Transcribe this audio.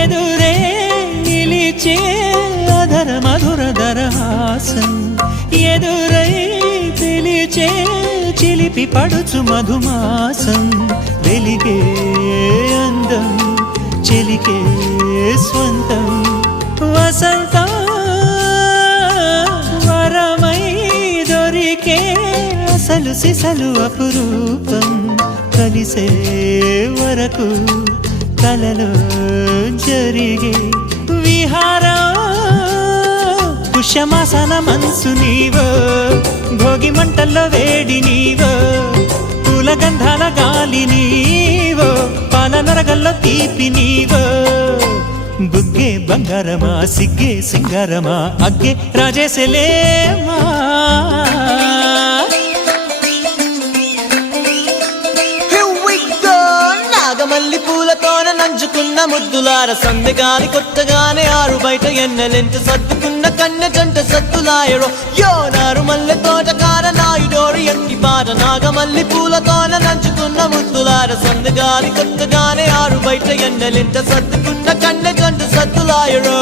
ఎదురే నిలిచే అధర మధుర దరహాసం ఎదురై పిలిచే చిలిపి పడుచు మధుమాసం వెలిగే అందం చెలికే స్వంతం వసంతం వరమై దొరికే అసలు సిసలు అపురూపం కలిసే వరకు కలలో జరిగే విహారం పుష్యమాసన మనసు నీవో భోగి మంటల్లో వేడి నీవో పూల గంధాల గాలి నీవో పాల నరగల్లో తీపి నీవో బుగ్గే బంగారమా సిగ్గే సింగారమా అగ్గే రాజేసలేమా మల్లి పూలతోన నంచుకున్న ముద్దులార సందెగాని కొత్తగానే ఆరు బయట ఎన్నెలెంట సర్దుకున్న కన్నె జంట సత్తులాయరో యోనారు మల్లె తోటకార నాయుడోరు ఎట్టి పాట నాగమల్లి పూలతోన నంచుకున్న ముద్దులార సందెగాని కొత్తగానే ఆరు బయట ఎన్నెలెంట సర్దుకున్న కన్నె జంట సత్తులాయరో